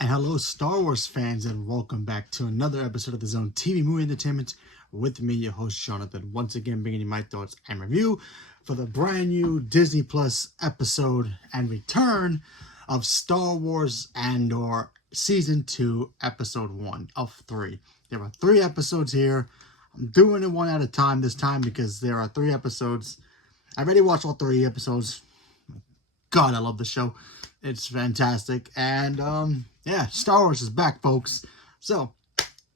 And hello, Star Wars fans, and welcome back to another episode of the Zone TV Movie Entertainment with me, your host, Jonathan. Once again, bringing you my thoughts and review for the brand new Disney Plus episode and return of Star Wars Andor Season 2, Episode 1 of 3. There are 3 episodes here. I'm doing it one at a time this time because there are 3 episodes. I already watched all 3 episodes. God, I love the show. It's fantastic. And, yeah, Star Wars is back, folks. So,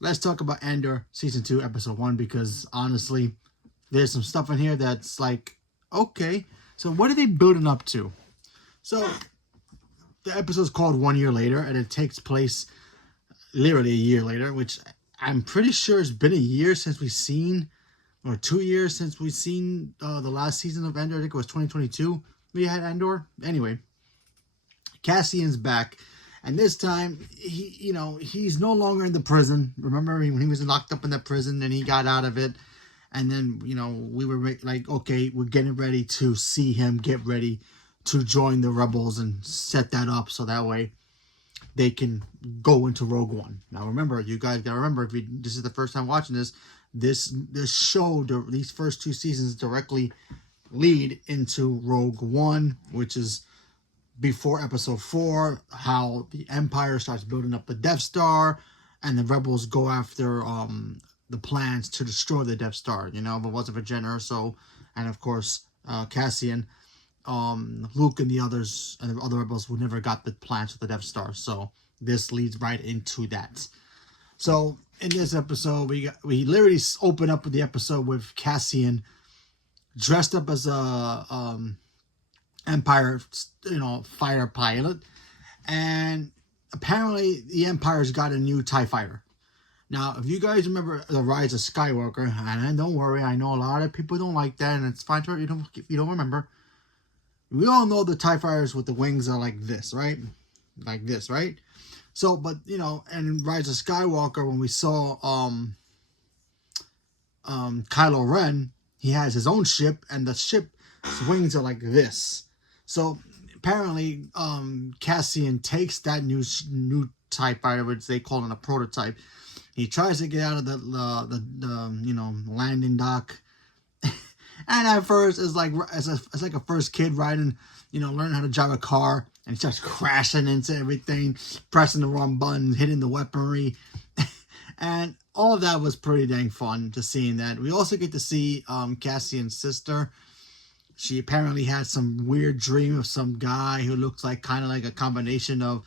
let's talk about Andor Season 2, Episode 1, because, honestly, there's some stuff in here that's like, okay, so what are they building up to? So, the episode's called 1 Year Later, and it takes place literally a year later, which I'm pretty sure it's been a year since we've seen, or 2 years since we've seen the last season of Andor. I think it was 2022 we had Andor. Anyway, Cassian's back, and this time he's no longer in the prison. Remember when he was locked up in that prison and he got out of it, and then we were like, okay, we're getting ready to see him get ready to join the rebels and set that up so that way they can go into Rogue One. Now remember, you guys gotta remember, if this is the first time watching this show, these first 2 seasons directly lead into Rogue One, which is before Episode 4, how the Empire starts building up the Death Star, and the Rebels go after the plans to destroy the Death Star. If it wasn't for Jyn Erso, and of course Cassian, Luke and the others and the other Rebels who never got the plans for the Death Star. So this leads right into that. So in this episode, we literally open up with the episode with Cassian dressed up as a Empire, fighter pilot, and apparently the Empire's got a new TIE fighter. Now, if you guys remember the Rise of Skywalker, and don't worry, I know a lot of people don't like that, and it's fine if you don't remember. We all know the TIE fighters with the wings are like this, right? Like this, right? So, but and in Rise of Skywalker, when we saw Kylo Ren, he has his own ship, and the ship's wings are like this. So apparently, Cassian takes that new TIE fighter, which they call it a prototype. He tries to get out of the landing dock, and at first it's like a first kid riding, learning how to drive a car, and he starts crashing into everything, pressing the wrong button, hitting the weaponry. And all of that was pretty dang fun to seeing that. We also get to see Cassian's sister. She apparently had some weird dream of some guy who looks like kind of like a combination of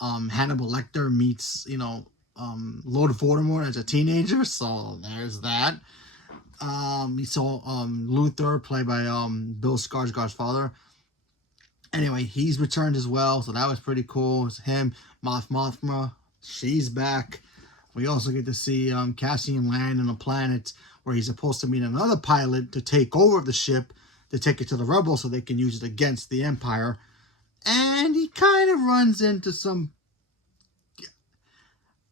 Hannibal Lecter meets, Lord Voldemort as a teenager. So there's that. We saw Luther, played by Bill Skarsgård's father. Anyway, he's returned as well, so that was pretty cool. It's him, Mothma, she's back. We also get to see Cassian land on a planet where he's supposed to meet another pilot to take over the ship, to take it to the rebels so they can use it against the Empire. And he kind of runs into some,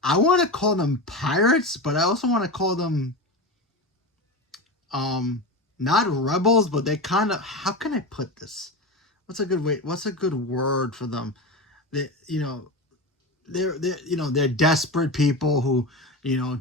I want to call them pirates, but I also want to call them not rebels, but they kind of, how can I put this? What's a good word for them? They're desperate people who,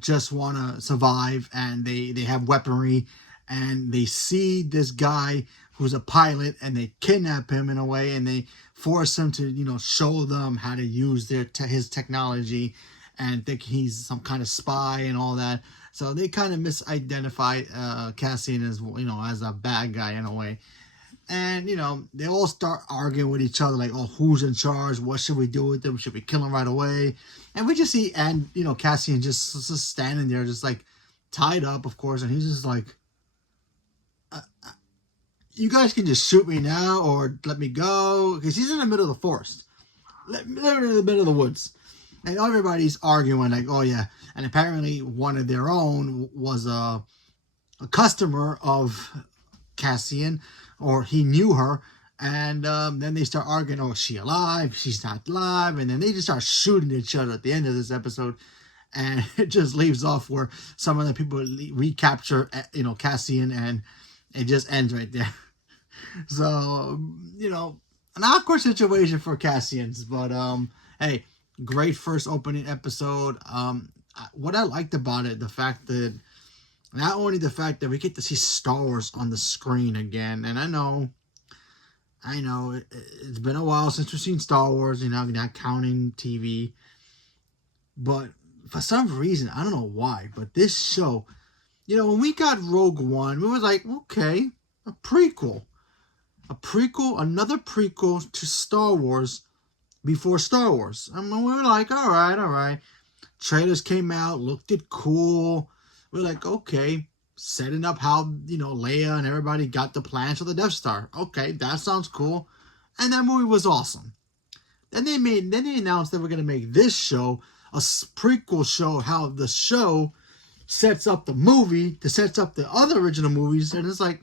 just want to survive, and they have weaponry, and they see this guy who's a pilot, and they kidnap him in a way, and they force him to, show them how to use his technology, and think he's some kind of spy and all that. So they kind of misidentify Cassian as a bad guy in a way. And, they all start arguing with each other, like, oh, who's in charge? What should we do with them? Should we kill him right away? And we just see, Cassian just standing there, just, like, tied up, of course. And he's just like, you guys can just shoot me now or let me go. Because he's in the middle of the forest. Literally in the middle of the woods. And everybody's arguing, like, oh, yeah. And apparently one of their own was a customer of Cassian, or he knew her, and then they start arguing, oh, is she alive? She's not alive. And then they just start shooting each other at the end of this episode, and it just leaves off where some of the people recapture, Cassian, and it just ends right there. So, an awkward situation for Cassians, but hey, Great first opening episode. What I liked about it, the fact that not only the fact that we get to see Star Wars on the screen again, and I know it's been a while since we've seen Star Wars, not counting TV, but for some reason, I don't know why, but this show, when we got Rogue One, we was like, okay, a prequel, another prequel to Star Wars before Star Wars. I mean, we were like, all right. Trailers came out, looked it cool. We're like, okay, setting up how, Leia and everybody got the plans for the Death Star. Okay, that sounds cool. And that movie was awesome. Then they announced that we're going to make this show a prequel show, how the show sets up the movie, to sets up the other original movies. And it's like,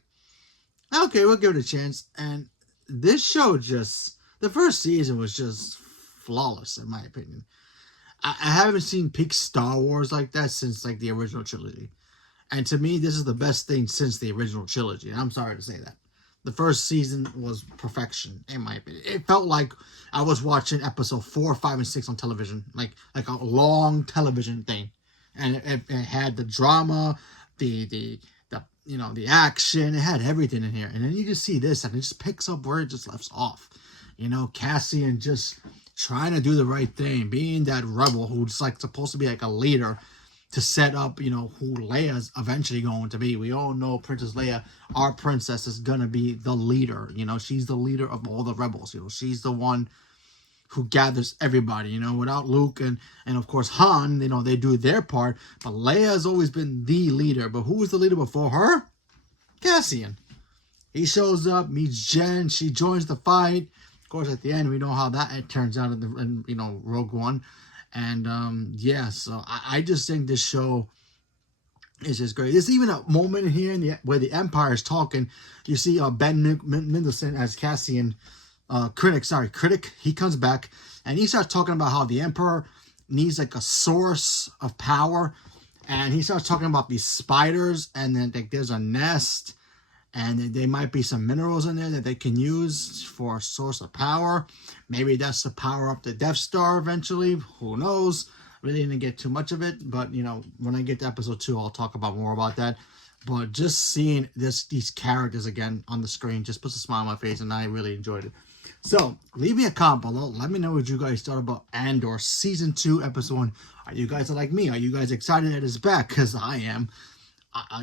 okay, we'll give it a chance. And this show the first season was just flawless, in my opinion. I haven't seen peak Star Wars like that since, like, the original trilogy. And to me, this is the best thing since the original trilogy. And I'm sorry to say that. The first season was perfection, in my opinion. It felt like I was watching episode 4, 5, and 6 on television. Like a long television thing. And it had the drama, the action. It had everything in here. And then you just see this, and it just picks up where it just left off. Cassian just trying to do the right thing, being that rebel who's like supposed to be like a leader to set up, who Leia's eventually going to be. We all know Princess Leia, our princess, is going to be the leader. She's the leader of all the rebels. She's the one who gathers everybody, without Luke and of course Han, they do their part. But Leia has always been the leader. But who was the leader before her? Cassian. He shows up, meets Jen. She joins the fight. Of course, at the end, we know how that turns out in Rogue One. And, so I just think this show is just great. There's even a moment in here where the Empire is talking. You see Ben Mendelsohn as Cassian, Critic. He comes back, and he starts talking about how the Emperor needs, like, a source of power. And he starts talking about these spiders, and then, like, there's a nest. And there might be some minerals in there that they can use for a source of power. Maybe that's to power up the Death Star eventually. Who knows? Really didn't get too much of it. But, when I get to episode 2, I'll talk about more about that. But just seeing these characters again on the screen just puts a smile on my face. And I really enjoyed it. So, leave me a comment below. Let me know what you guys thought about Andor Season 2, Episode 1. Are you guys like me? Are you guys excited that it's back? Because I am.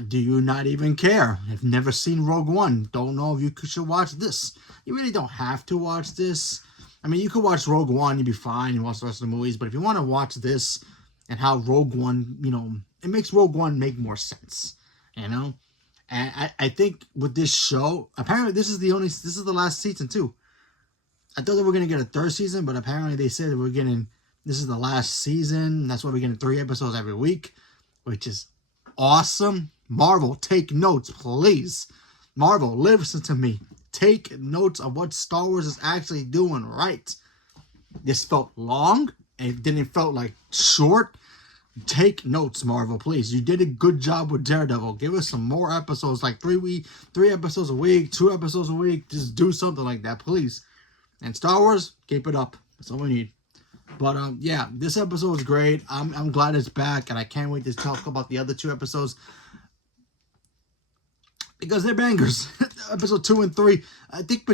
Do you not even care? I've never seen Rogue One. Don't know if you should watch this. You really don't have to watch this. I mean, you could watch Rogue One, you'd be fine, and watch the rest of the movies. But if you want to watch this and how Rogue One, it makes Rogue One make more sense, And I think with this show, apparently this is the last season too. I thought that we're gonna get a third season, but apparently they said that this is the last season. That's why we're getting 3 episodes every week, which is awesome. Marvel, take notes, please. Marvel, listen to me. Take notes of what Star Wars is actually doing right. This felt long. It didn't felt like short. Take notes, Marvel, please. You did a good job with Daredevil. Give us some more episodes, like 3 episodes a week, 2 episodes a week. Just do something like that, please. And Star Wars, keep it up. That's all we need. But, this episode was great. I'm glad it's back, and I can't wait to talk about the other 2 episodes. Because they're bangers. Episode 2 and 3. I think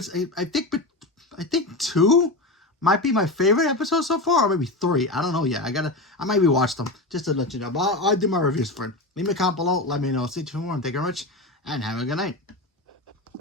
2 might be my favorite episode so far, or maybe 3. I don't know yet. I might rewatch them, just to let you know. But I'll do my reviews for it. Leave me a comment below. Let me know. See you tomorrow. Thank you very much, and have a good night.